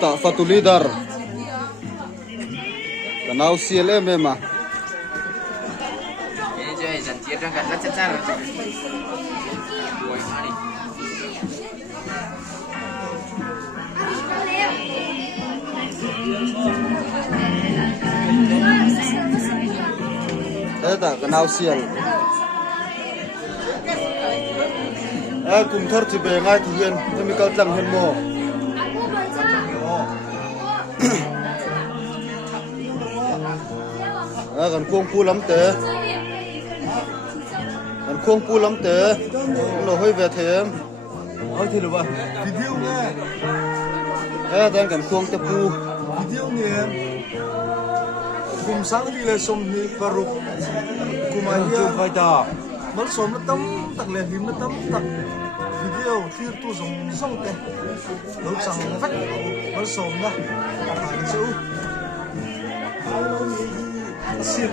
tak Fatul Lidar. Kenal CLM memang. Ini je janji dah kat cacar. Dua hari. Tak kenal CL. Cùng thất thì về ngay thủ viên, tôi mới cao lăng hiền mồ. Gần khuôn pu lắm tế. Gần khuôn pu lắm tế. Nó hơi về thế. Ôi thì được video nghe. Đang gần khuôn tế pu. Video nghe. Cùng sáng đi là xong đi và rụp. Cùng ai chụp vai trò. Mất sống nó tấm tặng liền phim nó tấm tặng video khi tôi dùng xong cái lúc sang vách mất sống đó phải cái chỗ xịt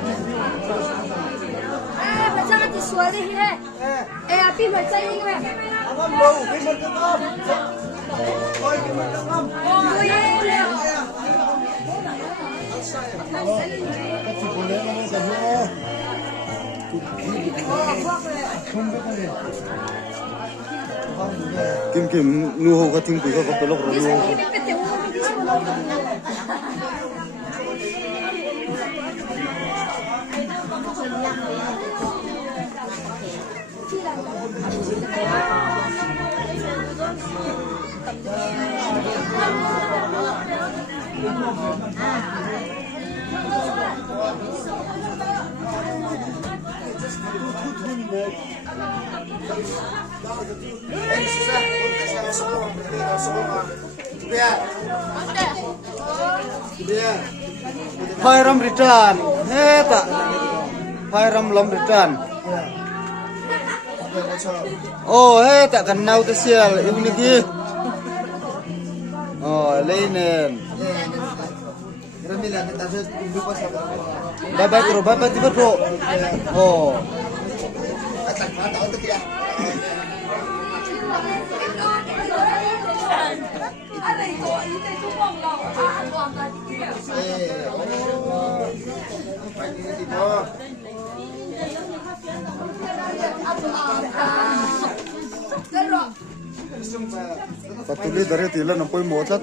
mà chắc là suối đi hết pin phải chạy đi mẹ không đâu cái mất cái âm ôi cái mất cái âm ôi cái chỉ có lẽ nó sẽ nhớ Kim nu ho ka ting pu ka pelok ro nu. Hai ram return, tak. Hai ram lam return. Oh, tak kenal tu sial, ini lagi. Oh, lainen. Bye terus, bye tiba bro. Oh. Patuli dari tila nampoi mocat.